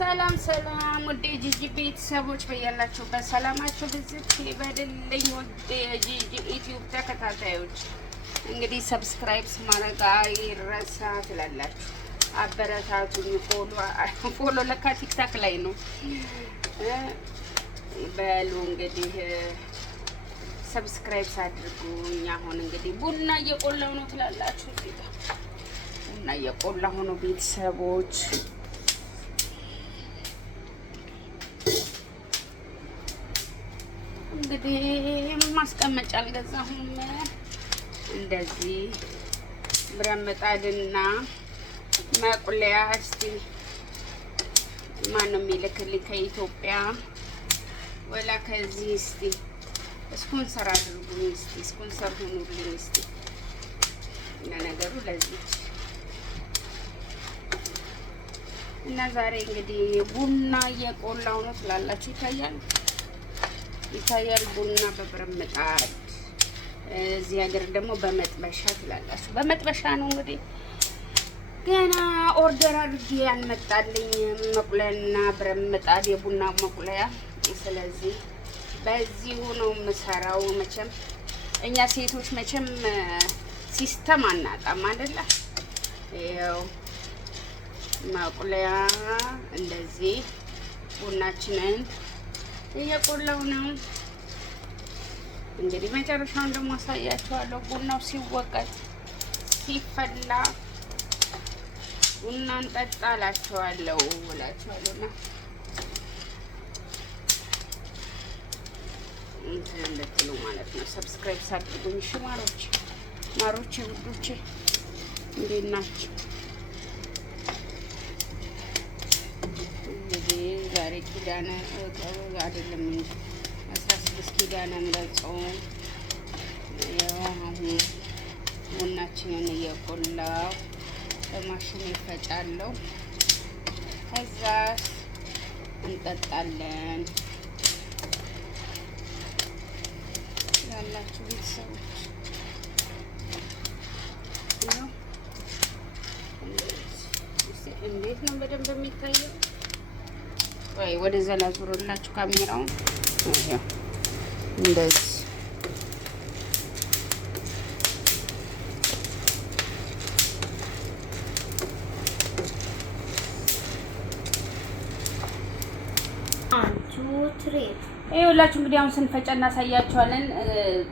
ሰላም ሰላም ወደ ጂጂ ቤተሰቦች በያላችሁበት ሰላማችሁ ብዝት ይበልልኝ። ወደ ጂጂ ዩቲዩብ ተከታታዮች እንግዲህ ሰብስክራይብ ማድረግ አይረሳ ትላላችሁ። አበረታቱኝ። ፎሎ ለካ ቲክታክ ላይ ነው በሉ እንግዲህ ሰብስክራይብ አድርጉኝ። አሁን እንግዲህ ቡና እየቆላው ነው ትላላችሁ። ቡና እየቆላው ነው ቤተሰቦች። እንግዲህ ማስቀመጫ አልገዛሁም። እንደዚህ ብረት ምጣድና መቁለያ እስቲ ማነው የሚልክልኝ ከኢትዮጵያ ወላ ከዚህ? እስቲ ስፖንሰር አድርጉኝ፣ እስቲ ስፖንሰር ሆኑልኝ እስቲ። ለነገሩ ለዚህ እና ዛሬ እንግዲህ ቡና እየቆላው ነው ትላላችሁ። ይታያል ቡና በብረት ምጣድ። እዚህ ሀገር ደግሞ በመጥበሻ ትላላችሁ። በመጥበሻ ነው እንግዲህ ገና ኦርደር አድርጌ ያልመጣልኝ መቁለያና ብረት ምጣድ የቡና መቁለያ። ስለዚህ በዚሁ ነው የምሰራው። መቼም እኛ ሴቶች መቼም ሲስተም አናጣም አይደለ? ይኸው መቁለያ እንደዚህ ቡናችንን እየቆላው ነው እንግዲህ። መጨረሻውን ደግሞ አሳያችኋለሁ። ቡናው ሲወቀጥ ሲፈላ ቡና እንጠጣ እላችኋለሁ እና እንትን እንድትሉ ማለት ነው። ሰብስክራይብ ሳድርጉኝ እሺ ማሮቼ ውዶቼ እንዴት ናችሁ? እንግዲህ ዛሬ ኪዳነ አይደለም 16 ኪዳነ ምሕረት ጾም። ያው አሁን ቡናችንን እየቆላው በማሽን ይፈጫለሁ፣ ከዛ እንጠጣለን ያላችሁ ቤተሰቦች። እንዴት ነው በደንብ የሚታየው? ወይ ወደዛ ላዙርላችሁ ካሜራውን። እንደዚህ ይኸውላችሁ እንግዲህ አሁን ስንፈጨ እናሳያችኋለን።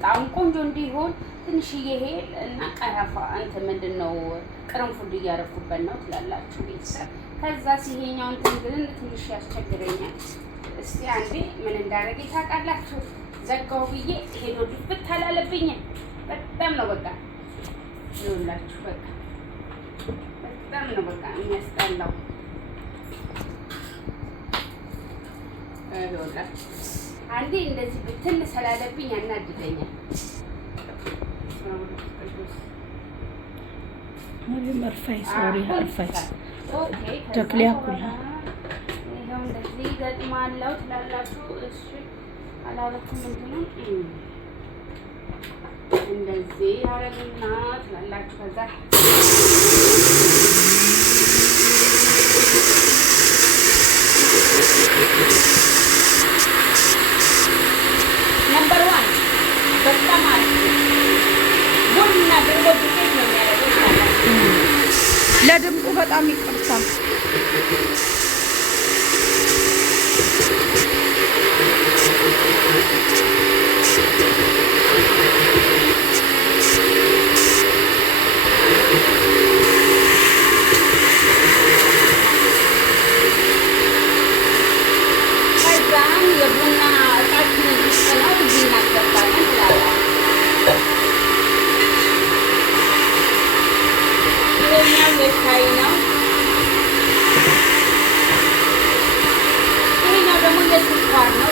ጣዕሙ ቆንጆ እንዲሆን ትንሽዬ ሄል እና ቀረፋ እንትን ምንድን ነው ቅርንፉድ እያረኩበት ነው ትላላችሁ ቤተሰብ። ከዛ ሲሄኛው እንትን ግን ትንሽ ያስቸግረኛል። እስቲ አንዴ ምን እንዳደረገ ታውቃላችሁ? ዘጋው ብዬ ሄዶ ድፍት አላለብኝም። በጣም ነው በቃ ይኸውላችሁ በቃ በጣም ነው በቃ የሚያስጠላው። ይኸውላችሁ አንዴ እንደዚህ ብትን ስላለብኝ ያናድደኛል። መርፋይ ሶሪ አልፋይ ተክሊያ ኩላ ይሄው እንደዚህ ገጥማለሁ ትላላችሁ። እሺ አላረኩም እንትኑ እንደዚህ ያረግና ትላላችሁ። ከዛ ነምበር 1 በጣም አሪፍ ቡና ድንጎት ነው የሚያደርገው። ለድምፁ በጣም ይቅርታ። ከዛም የቡና እቃችን ውስጥ ነው እዚህ እናስገባለን ትላላችሁ። ይሄኛው የሻይ ነው። ይሄኛው ደግሞ የስኳር ነው